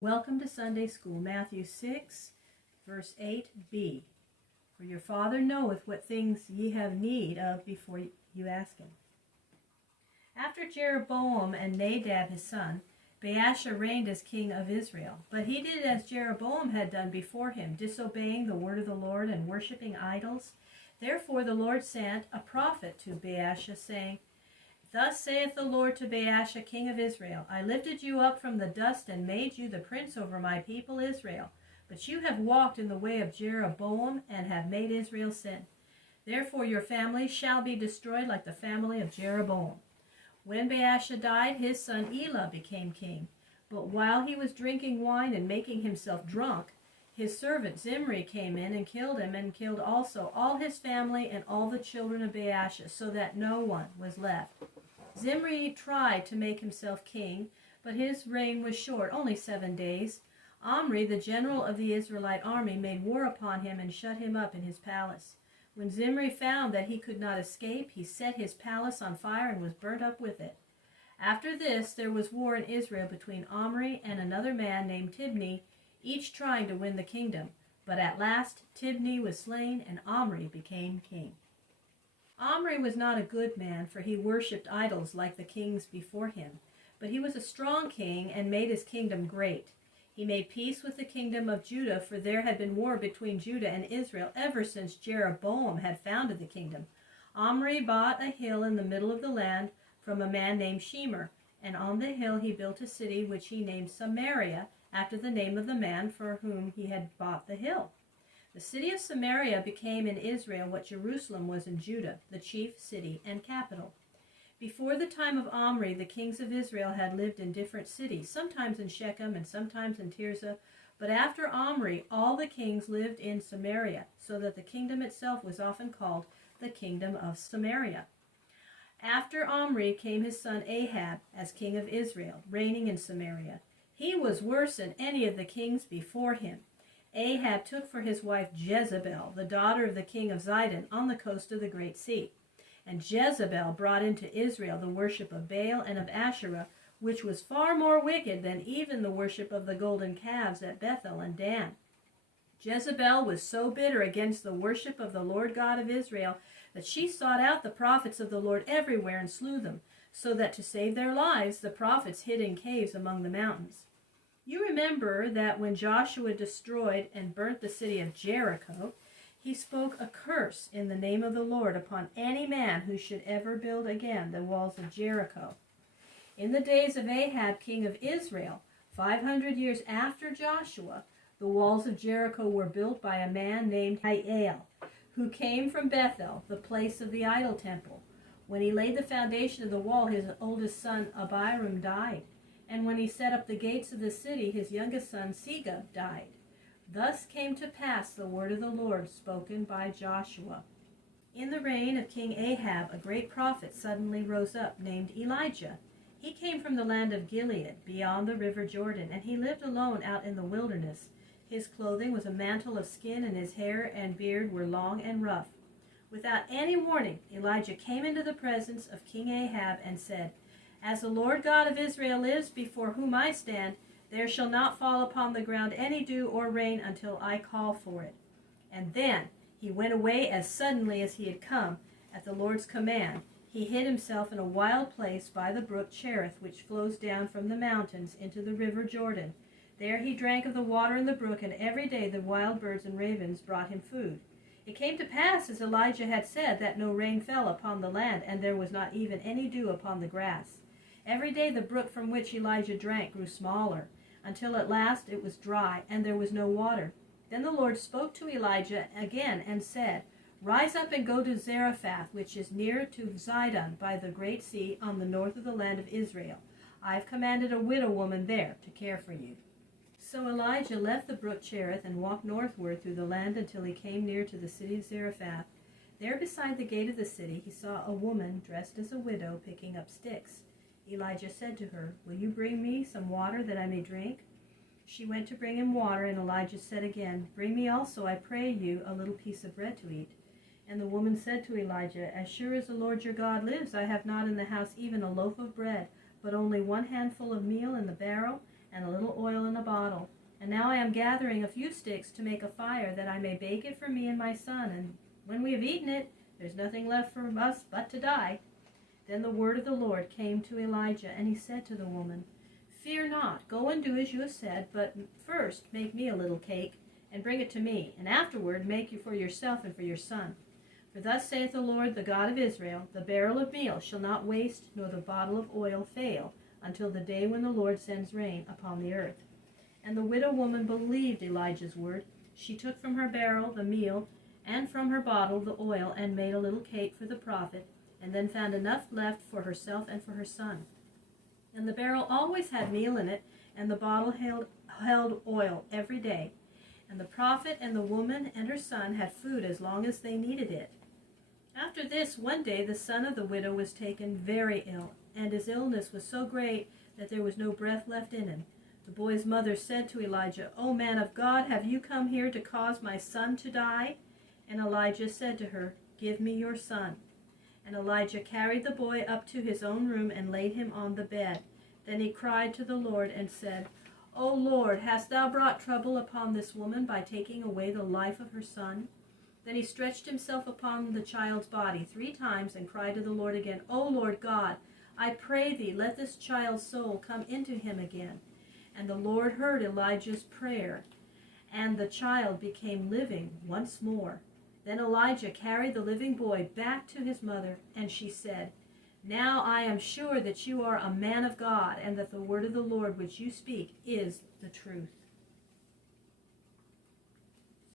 Welcome to Sunday School, Matthew 6, verse 8b. For your Father knoweth what things ye have need of before you ask him. After Jeroboam and Nadab his son, Baasha reigned as king of Israel. But he did as Jeroboam had done before him, disobeying the word of the Lord and worshipping idols. Therefore the Lord sent a prophet to Baasha, saying, Thus saith the Lord to Baasha, king of Israel, I lifted you up from the dust and made you the prince over my people Israel. But you have walked in the way of Jeroboam and have made Israel sin. Therefore your family shall be destroyed like the family of Jeroboam. When Baasha died, his son Elah became king. But while he was drinking wine and making himself drunk, his servant Zimri came in and killed him, and killed also all his family and all the children of Baasha, so that no one was left. Zimri tried to make himself king, but his reign was short, only 7 days. Omri, the general of the Israelite army, made war upon him and shut him up in his palace. When Zimri found that he could not escape, he set his palace on fire and was burnt up with it. After this, there was war in Israel between Omri and another man named Tibni, each trying to win the kingdom. But at last Tibni was slain, and Omri became king. Omri was not a good man, for he worshipped idols like the kings before him. But he was a strong king and made his kingdom great. He made peace with the kingdom of Judah, for there had been war between Judah and Israel ever since Jeroboam had founded the kingdom. Omri bought a hill in the middle of the land from a man named Shemer, and on the hill he built a city which he named Samaria, after the name of the man for whom he had bought the hill. The city of Samaria became in Israel what Jerusalem was in Judah, the chief city and capital. Before the time of Omri, the kings of Israel had lived in different cities, sometimes in Shechem and sometimes in Tirzah. But after Omri, all the kings lived in Samaria, so that the kingdom itself was often called the kingdom of Samaria. After Omri came his son Ahab as king of Israel, reigning in Samaria. He was worse than any of the kings before him. Ahab took for his wife Jezebel, the daughter of the king of Zidon, on the coast of the Great Sea. And Jezebel brought into Israel the worship of Baal and of Asherah, which was far more wicked than even the worship of the golden calves at Bethel and Dan. Jezebel was so bitter against the worship of the Lord God of Israel that she sought out the prophets of the Lord everywhere and slew them, so that to save their lives the prophets hid in caves among the mountains. You remember that when Joshua destroyed and burnt the city of Jericho, he spoke a curse in the name of the Lord upon any man who should ever build again the walls of Jericho. In the days of Ahab, king of Israel, 500 years after Joshua, the walls of Jericho were built by a man named Hiel, who came from Bethel, the place of the idol temple. When he laid the foundation of the wall, his oldest son Abiram died. And when he set up the gates of the city, his youngest son Segub died. Thus came to pass the word of the Lord spoken by Joshua. In the reign of King Ahab, a great prophet suddenly rose up, named Elijah. He came from the land of Gilead, beyond the river Jordan, and he lived alone out in the wilderness. His clothing was a mantle of skin, and his hair and beard were long and rough. Without any warning, Elijah came into the presence of King Ahab and said, As the Lord God of Israel lives, before whom I stand, there shall not fall upon the ground any dew or rain until I call for it. And then he went away as suddenly as he had come, at the Lord's command. He hid himself in a wild place by the brook Cherith, which flows down from the mountains into the river Jordan. There he drank of the water in the brook, and every day the wild birds and ravens brought him food. It came to pass, as Elijah had said, that no rain fell upon the land, and there was not even any dew upon the grass. Every day the brook from which Elijah drank grew smaller, until at last it was dry, and there was no water. Then the Lord spoke to Elijah again and said, Rise up and go to Zarephath, which is near to Zidon by the great sea on the north of the land of Israel. I have commanded a widow woman there to care for you. So Elijah left the brook Cherith and walked northward through the land until he came near to the city of Zarephath. There beside the gate of the city he saw a woman dressed as a widow picking up sticks. Elijah said to her, Will you bring me some water that I may drink? She went to bring him water, and Elijah said again, Bring me also, I pray you, a little piece of bread to eat. And the woman said to Elijah, As sure as the Lord your God lives, I have not in the house even a loaf of bread, but only one handful of meal in the barrel, and a little oil in a bottle. And now I am gathering a few sticks to make a fire, that I may bake it for me and my son. And when we have eaten it, there's nothing left for us but to die." Then the word of the Lord came to Elijah, and he said to the woman, "Fear not, go and do as you have said, but first make me a little cake, and bring it to me, and afterward make you for yourself and for your son. For thus saith the Lord, the God of Israel, the barrel of meal shall not waste, nor the bottle of oil fail, until the day when the Lord sends rain upon the earth." And the widow woman believed Elijah's word. She took from her barrel the meal, and from her bottle the oil, and made a little cake for the prophet, and then found enough left for herself and for her son. And the barrel always had meal in it, and the bottle held oil every day. And the prophet and the woman and her son had food as long as they needed it. After this, one day the son of the widow was taken very ill, and his illness was so great that there was no breath left in him. The boy's mother said to Elijah, "O man of God, have you come here to cause my son to die?" And Elijah said to her, "Give me your son." And Elijah carried the boy up to his own room and laid him on the bed. Then he cried to the Lord and said, "O Lord, hast thou brought trouble upon this woman by taking away the life of her son?" Then he stretched himself upon the child's body 3 times and cried to the Lord again, "O Lord God, I pray thee, let this child's soul come into him again." And the Lord heard Elijah's prayer, and the child became living once more. Then Elijah carried the living boy back to his mother, and she said, "Now I am sure that you are a man of God, and that the word of the Lord which you speak is the truth."